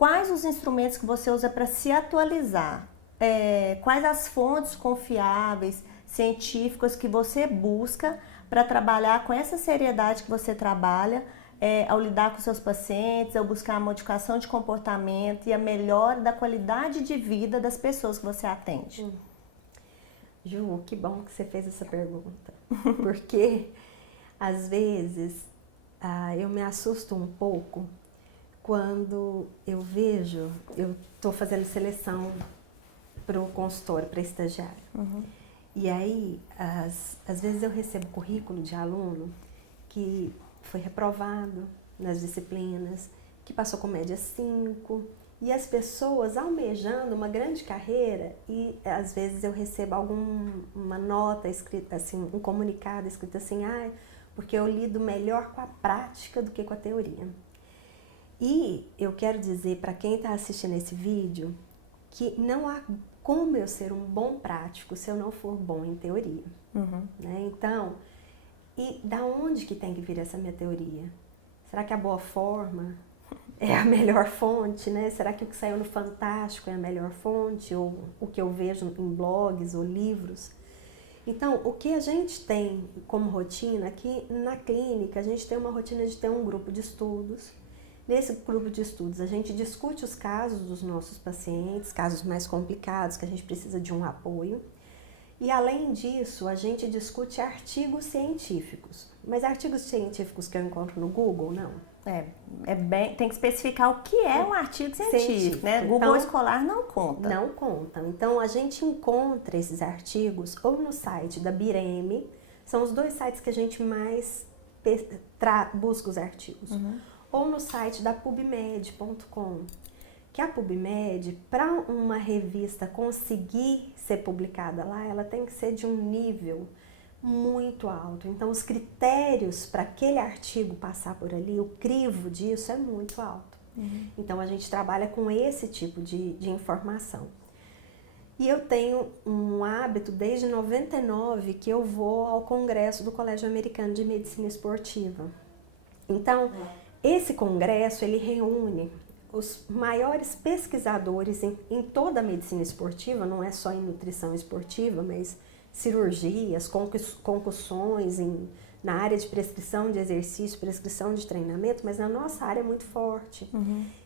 quais os instrumentos que você usa para se atualizar? Quais as fontes confiáveis, científicas que você busca para trabalhar com essa seriedade que você trabalha ao lidar com seus pacientes, ao buscar a modificação de comportamento e a melhora da qualidade de vida das pessoas que você atende? Ju, que bom que você fez essa pergunta, porque às vezes eu me assusto um pouco quando eu vejo, eu estou fazendo seleção para o consultório, para estagiário. E aí, às vezes eu recebo currículo de aluno que foi reprovado nas disciplinas, que passou com média 5, e as pessoas almejando uma grande carreira, e às vezes eu recebo uma nota escrita assim, um comunicado escrito assim, porque eu lido melhor com a prática do que com a teoria. E eu quero dizer para quem está assistindo esse vídeo que não há como eu ser um bom prático se eu não for bom em teoria. Né? Então, e da onde que tem que vir essa minha teoria? Será que a boa forma é a melhor fonte, né? Será que o que saiu no Fantástico é a melhor fonte? Ou o que eu vejo em blogs ou livros? Então, o que a gente tem como rotina aqui na clínica, a gente tem uma rotina de ter um grupo de estudos. Nesse grupo de estudos, a gente discute os casos dos nossos pacientes, casos mais complicados, que a gente precisa de um apoio. E, além disso, a gente discute artigos científicos. Mas artigos científicos que eu encontro no Google, não. Tem que especificar o que é um artigo científico, né? Google então, escolar não conta. Não conta. Então, a gente encontra esses artigos ou no site da Bireme, são os 2 sites que a gente mais busca os artigos. Ou no site da PubMed.com, que a PubMed, para uma revista conseguir ser publicada lá, ela tem que ser de um nível muito alto. Então, os critérios para aquele artigo passar por ali, o crivo disso é muito alto. Então, a gente trabalha com esse tipo de informação. E eu tenho um hábito desde 99 que eu vou ao congresso do Colégio Americano de Medicina Esportiva. Então, esse congresso, ele reúne os maiores pesquisadores em toda a medicina esportiva, não é só em nutrição esportiva, mas cirurgias, concussões, na área de prescrição de exercício, prescrição de treinamento, mas na nossa área é muito forte.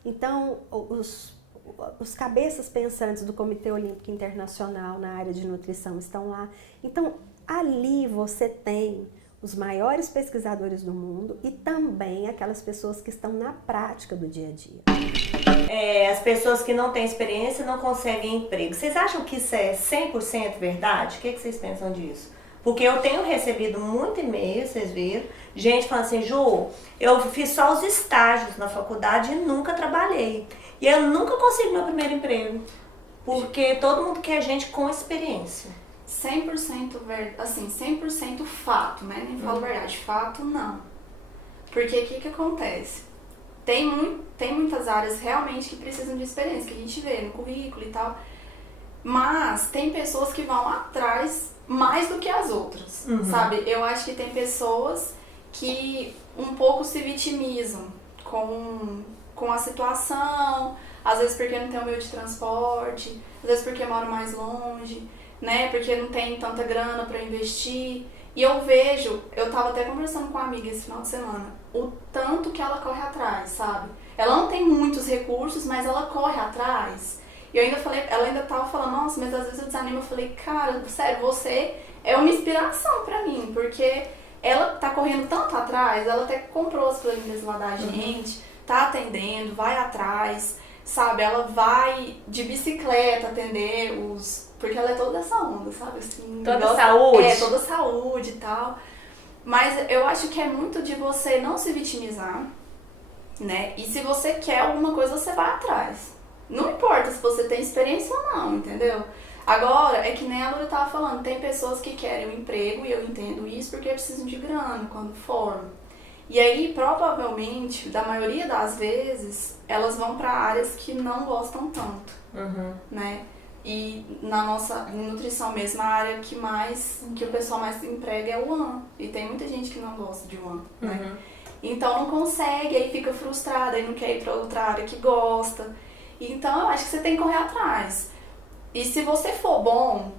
Então, os cabeças pensantes do Comitê Olímpico Internacional na área de nutrição estão lá. Então, ali você tem os maiores pesquisadores do mundo e também aquelas pessoas que estão na prática do dia a dia. As pessoas que não têm experiência não conseguem emprego. Vocês acham que isso é 100% verdade? O que vocês pensam disso? Porque eu tenho recebido muito e-mail, vocês viram, gente falando assim, Ju, eu fiz só os estágios na faculdade e nunca trabalhei. E eu nunca consigo meu primeiro emprego. Porque todo mundo quer gente com experiência. 100% assim, 100% fato, né? Nem falo verdade, fato não. Porque o que acontece? Tem muitas áreas realmente que precisam de experiência, que a gente vê no currículo e tal. Mas tem pessoas que vão atrás mais do que as outras, sabe? Eu acho que tem pessoas que um pouco se vitimizam com a situação, às vezes porque não tem o meio de transporte, às vezes porque mora mais longe, né? Porque não tem tanta grana para investir. E eu vejo, eu tava até conversando com uma amiga esse final de semana, o tanto que ela corre atrás, sabe? Ela não tem muitos recursos, mas ela corre atrás. E eu ainda falei, ela ainda tava falando, nossa, mas às vezes eu desanimo. Eu falei, cara, sério, você é uma inspiração pra mim, porque ela tá correndo tanto atrás, ela até comprou as planilhas lá da gente, tá atendendo, vai atrás, sabe? Ela vai de bicicleta atender porque ela é toda essa onda, sabe? Assim, toda saúde. Toda saúde e tal. Mas eu acho que é muito de você não se vitimizar, né? E se você quer alguma coisa, você vai atrás. Não importa se você tem experiência ou não, entendeu? Agora, é que nem a Lura tava falando, tem pessoas que querem um emprego, e eu entendo isso, porque precisam de grana quando formam. E aí, provavelmente, da maioria das vezes, elas vão para áreas que não gostam tanto, né? E na nossa nutrição mesmo, a área que o pessoal mais emprega é o UAN. E tem muita gente que não gosta de UAN, né? Então não consegue, aí fica frustrada, aí não quer ir pra outra área que gosta. Então eu acho que você tem que correr atrás. E se você for bom,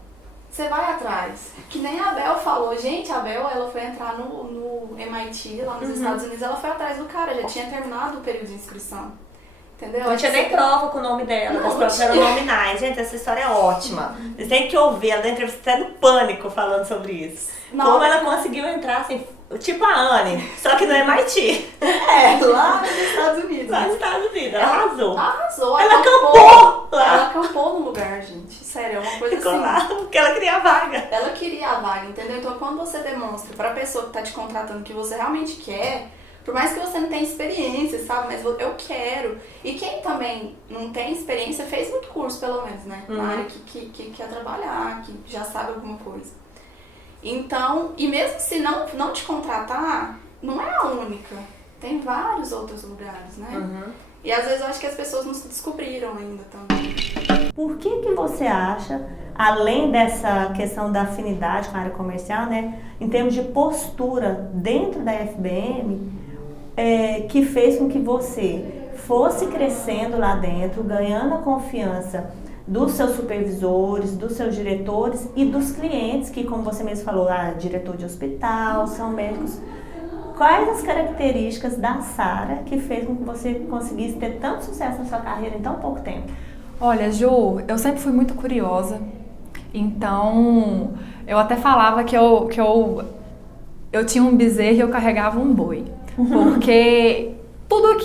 você vai atrás. Que nem a Bel falou, gente, a Bel, ela foi entrar no MIT, lá nos Estados Unidos, ela foi atrás do cara, já tinha terminado o período de inscrição. Entendeu? Não tinha nem prova com o nome dela, as provas eram nominais. Gente, essa história é ótima. Vocês têm que ouvir, ela deu entrevista até no Pânico falando sobre isso. Não. Como ela conseguiu entrar assim, tipo a Anne, só que no MIT. Lá nos Estados Unidos. Lá nos Estados Unidos, ela arrasou. Arrasou. Ela acampou lá. Ela acampou no lugar, gente. Sério, é uma coisa Ficou assim. lá porque ela queria a vaga. Ela queria a vaga, entendeu? Então quando você demonstra pra pessoa que tá te contratando que você realmente quer, por mais que você não tenha experiência, sabe? Mas eu quero. E quem também não tem experiência fez muito curso, pelo menos, né? Na área que quer trabalhar, que já sabe alguma coisa. Então, e mesmo se não te contratar, não é a única. Tem vários outros lugares, né? E às vezes eu acho que as pessoas não se descobriram ainda também. Por que você acha, além dessa questão da afinidade com a área comercial, né? Em termos de postura dentro da FBM, que fez com que você fosse crescendo lá dentro, ganhando a confiança dos seus supervisores, dos seus diretores e dos clientes, que como você mesmo falou, diretor de hospital, são médicos. Quais as características da Sara que fez com que você conseguisse ter tanto sucesso na sua carreira em tão pouco tempo? Olha, Ju, eu sempre fui muito curiosa, então eu até falava que eu tinha um bezerro e eu carregava um boi. Porque tudo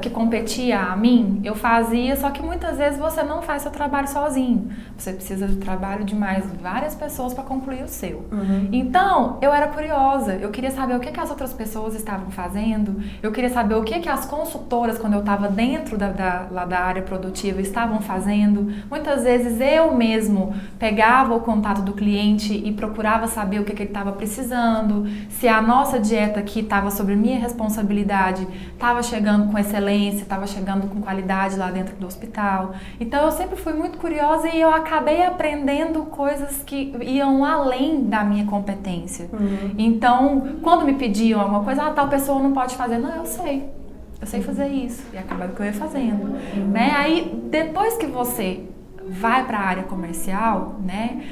que competia a mim, eu fazia, só que muitas vezes você não faz seu trabalho sozinho. Você precisa do trabalho de várias pessoas para concluir o seu. Então, eu era curiosa, eu queria saber o que as outras pessoas estavam fazendo, eu queria saber o que as consultoras, quando eu estava dentro lá da área produtiva, estavam fazendo. Muitas vezes eu mesmo pegava o contato do cliente e procurava saber o que ele estava precisando, se a nossa dieta que estava sobre minha responsabilidade estava chegando com excelência, estava chegando com qualidade lá dentro do hospital. Então eu sempre fui muito curiosa e eu acabei aprendendo coisas que iam além da minha competência. Então, quando me pediam alguma coisa, tal pessoa não pode fazer. Não, eu sei fazer isso. E acabava que eu ia fazendo. Né? Aí, depois que você vai para a área comercial, né,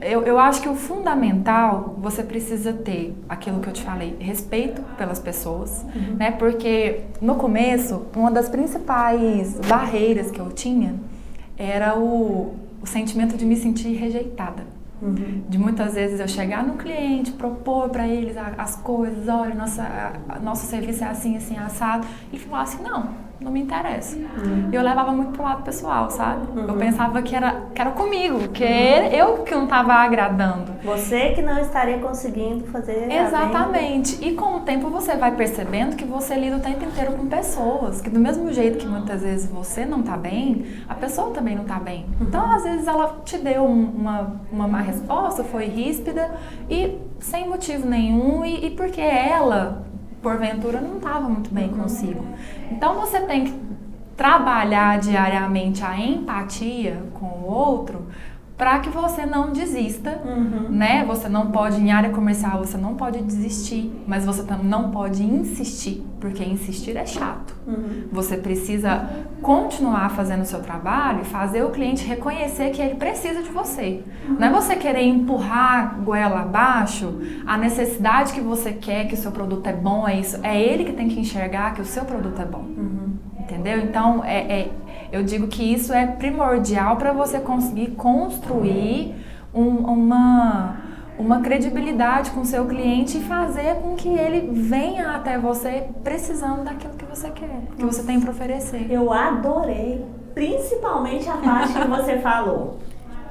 eu acho que o fundamental, você precisa ter aquilo que eu te falei, respeito pelas pessoas, né? Porque no começo, uma das principais barreiras que eu tinha era o sentimento de me sentir rejeitada. De muitas vezes eu chegar no cliente, propor para eles as coisas, olha, nosso serviço é assim, assim, assado, e falar assim, não me interessa. E eu levava muito pro lado pessoal, sabe? Eu pensava que era comigo, que eu que não estava agradando. Você que não estaria conseguindo fazer. Exatamente. E com o tempo você vai percebendo que você lida o tempo inteiro com pessoas, que do mesmo jeito que muitas vezes você não tá bem, a pessoa também não tá bem. Então, às vezes ela te deu uma má resposta, foi ríspida e sem motivo nenhum e porque ela, porventura, não estava muito bem consigo. Então você tem que trabalhar diariamente a empatia com o outro para que você não desista, né? Você não pode, em área comercial, você não pode desistir, mas você não pode insistir, porque insistir é chato. Você precisa continuar fazendo o seu trabalho e fazer o cliente reconhecer que ele precisa de você. Não é você querer empurrar goela abaixo a necessidade que você quer, que o seu produto é bom, é isso. É ele que tem que enxergar que o seu produto é bom. Entendeu? Então, eu digo que isso é primordial para você conseguir construir uma credibilidade com o seu cliente e fazer com que ele venha até você precisando daquilo que você quer, que você tem para oferecer. Eu adorei, principalmente a parte que você falou,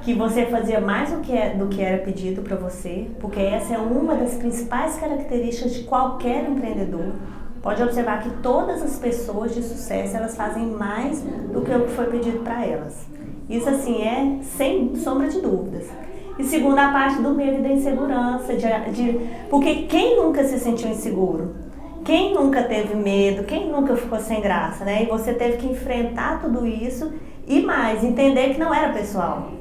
que você fazia mais do que era pedido para você, porque essa é uma das principais características de qualquer empreendedor. Pode observar que todas as pessoas de sucesso, elas fazem mais do que o que foi pedido para elas. Isso, assim, é sem sombra de dúvidas. E segundo, a parte do medo e da insegurança, porque quem nunca se sentiu inseguro? Quem nunca teve medo? Quem nunca ficou sem graça, né? E você teve que enfrentar tudo isso e mais, entender que não era pessoal,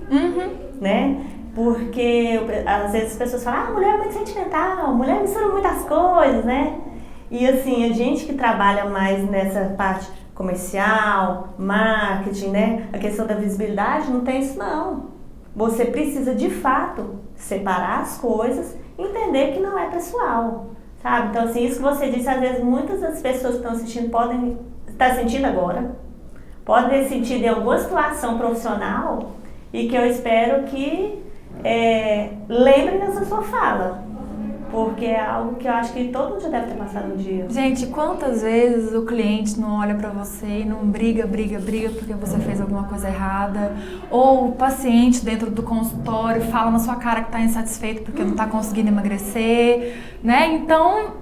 né? Porque às vezes as pessoas falam, mulher é muito sentimental, mulher mistura muitas coisas, né? E assim, a gente que trabalha mais nessa parte comercial, marketing, né? A questão da visibilidade, não tem isso não. Você precisa de fato separar as coisas e entender que não é pessoal, sabe? Então assim, isso que você disse, às vezes muitas das pessoas que estão assistindo podem estar sentindo agora, podem ter sentido em alguma situação profissional e que eu espero que lembrem dessa sua fala. Porque é algo que eu acho que todo mundo já deve ter passado um dia. Gente, quantas vezes o cliente não olha pra você e não briga porque você fez alguma coisa errada? Ou o paciente dentro do consultório fala na sua cara que tá insatisfeito porque não tá conseguindo emagrecer, né? Então,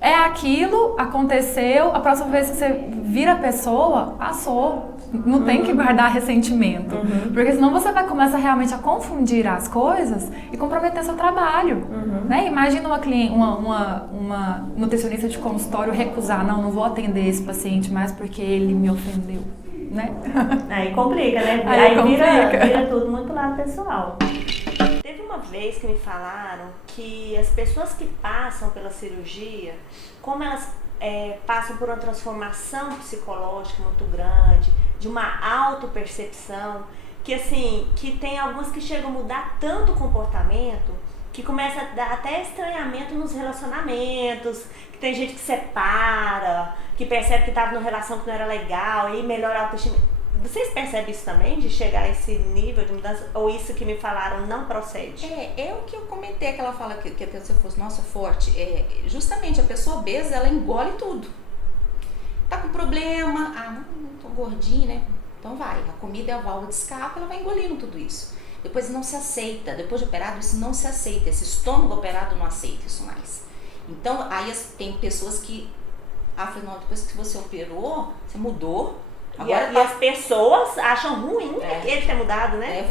é aquilo, aconteceu, a próxima vez que você vira a pessoa, passou. Não tem que guardar ressentimento, porque senão você vai começar realmente a confundir as coisas e comprometer seu trabalho, né? Imagina uma nutricionista de consultório recusar, não vou atender esse paciente mais porque ele me ofendeu, né? Aí complica, né? Aí vira tudo muito pro lado pessoal. Teve uma vez que me falaram que as pessoas que passam pela cirurgia, como elas passam por uma transformação psicológica muito grande, de uma autopercepção, que assim, que tem algumas que chegam a mudar tanto o comportamento, que começa a dar até estranhamento nos relacionamentos, que tem gente que separa, que percebe que estava numa relação que não era legal, e melhora a autoestima. Vocês percebem isso também, de chegar a esse nível de mudança, ou isso que me falaram não procede? É o que eu comentei, aquela fala que a pessoa fosse, nossa, forte. Justamente, a pessoa obesa, ela engole tudo. Tá com problema, não tô gordinha, né? Então vai, a comida é a válvula de escape, ela vai engolindo tudo isso. Depois não se aceita, depois de operado isso não se aceita, esse estômago operado não aceita isso mais. Então, aí tem pessoas que, não, depois que você operou, você mudou. Agora e as pessoas acham ruim ele ter mudado, né?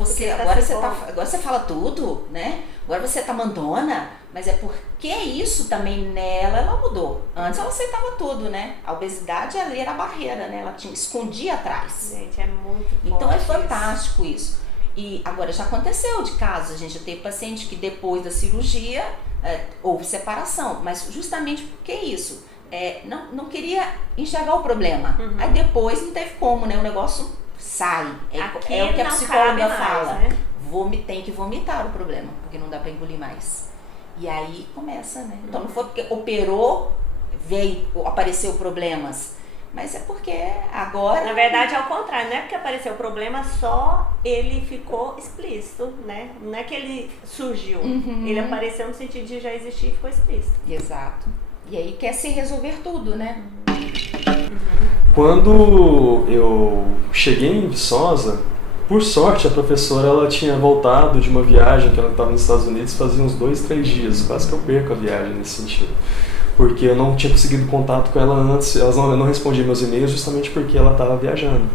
Agora você fala tudo, né? Agora você tá mandona, mas é porque isso também nela, ela mudou. Antes ela aceitava tudo, né? A obesidade ali era a barreira, né? Ela escondia atrás. Gente, é muito forte. Então é fantástico isso. E agora já aconteceu de casos, a gente já teve paciente que depois da cirurgia houve separação, mas justamente porque isso. Não queria enxergar o problema. Aí depois não teve como, né? O negócio sai. É o que a psicóloga fala. Né? Tem que vomitar o problema, porque não dá pra engolir mais. E aí começa, né? Então não foi porque operou, apareceu problemas. Mas é porque agora... Na verdade é ao contrário, não é porque apareceu problema, só ele ficou explícito, né? Não é que ele surgiu. Ele apareceu no sentido de já existir e ficou explícito. Exato. E aí quer se resolver tudo, né? Quando eu cheguei em Viçosa, por sorte a professora ela tinha voltado de uma viagem que ela estava nos Estados Unidos fazia uns 2-3 dias, quase que eu perco a viagem nesse sentido. Porque eu não tinha conseguido contato com ela antes, eu não respondia meus e-mails justamente porque ela estava viajando.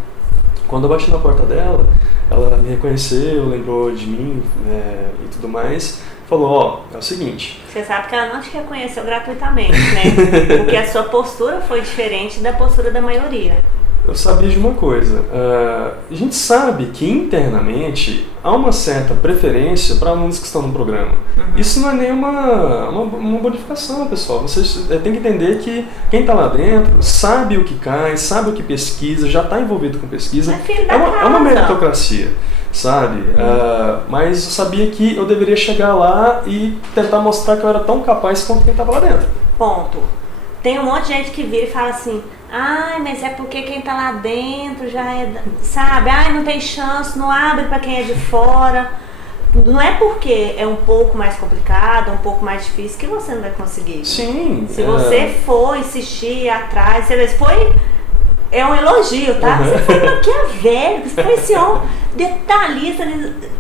Quando eu bati na porta dela, ela me reconheceu, lembrou de mim e tudo mais. Falou, é o seguinte... Você sabe que ela não te reconheceu gratuitamente, né? Porque a sua postura foi diferente da postura da maioria. Eu sabia de uma coisa. A gente sabe que internamente há uma certa preferência para alunos que estão no programa. Isso não é nenhuma uma bonificação, pessoal. Vocês têm que entender que quem está lá dentro sabe o que cai, sabe o que pesquisa, já está envolvido com pesquisa. É uma meritocracia. Sabe? Mas eu sabia que eu deveria chegar lá e tentar mostrar que eu era tão capaz quanto quem estava lá dentro. Ponto. Tem um monte de gente que vira e fala assim, mas é porque quem tá lá dentro já sabe, não tem chance, não abre para quem é de fora. Não é porque é um pouco mais complicado, um pouco mais difícil que você não vai conseguir. Sim. Se você for insistir atrás, você foi... É um elogio, tá? Você foi maquiavélico, você foi esse homem detalhista,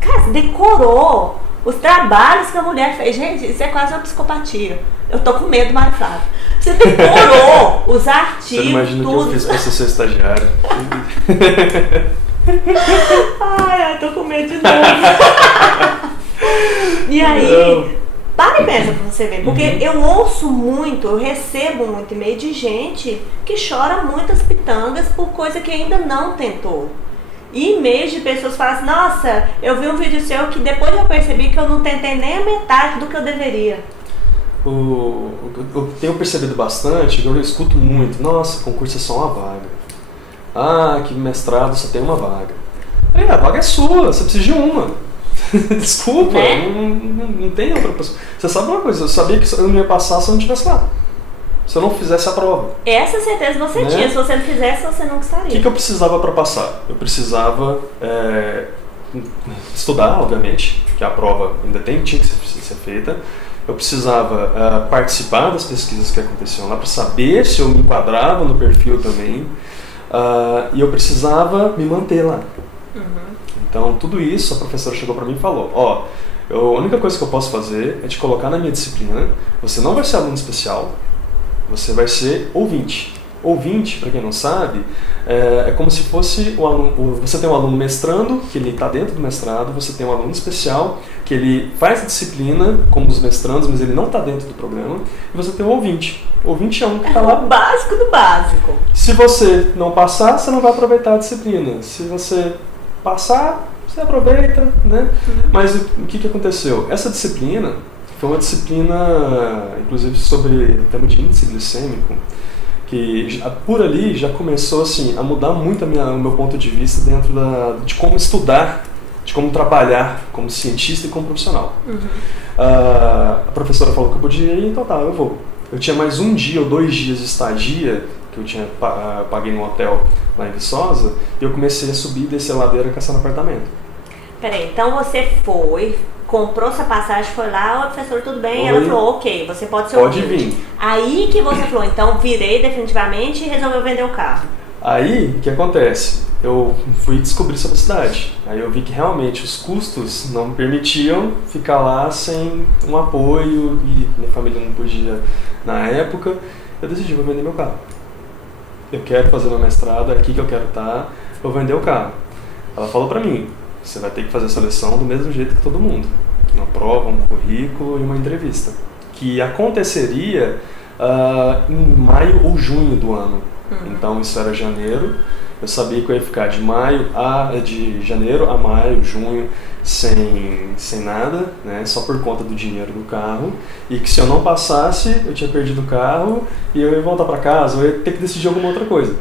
cara, decorou os trabalhos que a mulher fez. Gente, isso é quase uma psicopatia. Eu tô com medo, Mário Flávio. Você decorou os artigos, você não imagina tudo. O que eu fiz pra ser estagiário. Eu tô com medo de novo. E aí... Para e pensa pra você ver, porque eu ouço muito, eu recebo muito e-mail de gente que chora muitas pitangas por coisa que ainda não tentou. E e-mails de pessoas que falam assim, nossa, eu vi um vídeo seu que depois eu percebi que eu não tentei nem a metade do que eu deveria. eu tenho percebido bastante, eu escuto muito, nossa, concurso é só uma vaga. Ah, que mestrado só tem uma vaga. Aí, a vaga é sua, você precisa de uma. Desculpa, Né? não tem outra pessoa. Você sabe uma coisa, eu sabia que eu não ia passar se eu não estivesse lá. Se eu não fizesse a prova. Essa certeza você Né? tinha. Se você não fizesse, você não O estaria. que eu precisava para passar? Eu precisava estudar, obviamente, que a prova ainda tinha que ser feita. Eu precisava participar das pesquisas que aconteciam lá para saber se eu me enquadrava no perfil também. E eu precisava me manter lá. Então, tudo isso, a professora chegou para mim e falou, a única coisa que eu posso fazer é te colocar na minha disciplina. Você não vai ser aluno especial, você vai ser ouvinte. Ouvinte, para quem não sabe, é como se fosse o aluno, você tem um aluno mestrando, que ele está dentro do mestrado, você tem um aluno especial, que ele faz a disciplina, como os mestrandos, mas ele não está dentro do programa, e você tem um ouvinte. O ouvinte é um que está lá. O básico do básico. Se você não passar, você não vai aproveitar a disciplina. Se você passar, você aproveita, né? Mas o que aconteceu? Essa disciplina foi uma disciplina, inclusive, sobre o tema de índice glicêmico, que por ali já começou assim, a mudar muito o meu ponto de vista dentro de como estudar, de como trabalhar como cientista e como profissional. A professora falou que eu podia ir, então tá, eu vou. Eu tinha mais 1 dia ou 2 dias de estadia, que eu paguei num hotel lá em Viçosa, e eu comecei a subir e descer a ladeira caçando apartamento. Peraí, então você foi, comprou sua passagem, foi lá, professor, tudo bem? Oi. Ela falou, ok, você pode ser Pode ouvinte. vir. Aí que você falou, então virei definitivamente e resolveu vender o carro. Aí, o que acontece? Eu fui descobrir sobre a cidade. Aí eu vi que realmente os custos não me permitiam ficar lá sem um apoio e minha família não podia na época. Eu decidi, vou vender meu carro. Eu quero fazer meu mestrado, é aqui que eu quero estar, vou vender o carro. Ela falou pra mim, você vai ter que fazer a seleção do mesmo jeito que todo mundo. Uma prova, um currículo e uma entrevista. Que aconteceria em maio ou junho do ano. Então isso era janeiro. Eu sabia que eu ia ficar de janeiro a maio, junho, sem nada, né? Só por conta do dinheiro do carro. E que se eu não passasse, eu tinha perdido o carro e eu ia voltar para casa, eu ia ter que decidir alguma outra coisa.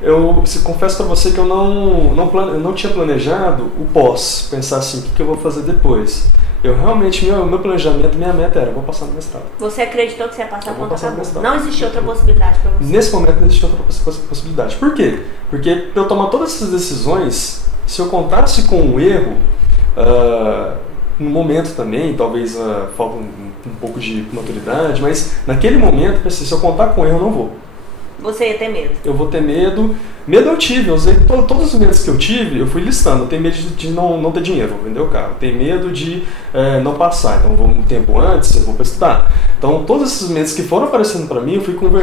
Eu confesso para você que eu não tinha planejado o pós, pensar assim, o que eu vou fazer depois. Eu realmente, meu planejamento, minha meta era, vou passar no mestrado. Você acreditou que você ia passar Eu vou ponto passar no acabou. mestrado. Não existia outra possibilidade pra você. Nesse momento não existia outra possibilidade. Por quê? Porque para eu tomar todas essas decisões, se eu contasse com um erro, no momento também, talvez falta um pouco de maturidade, mas naquele momento, pensei, se eu contar com erro, eu não vou. Você ia ter medo. Eu vou ter medo. Medo eu tive, eu usei todos os medos que eu tive, eu fui listando. Eu tenho medo de não ter dinheiro, vou vender o carro. Eu tenho medo de não passar, então eu vou um tempo antes, eu vou para estudar. Então todos esses medos que foram aparecendo para mim, eu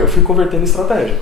fui convertendo em estratégia.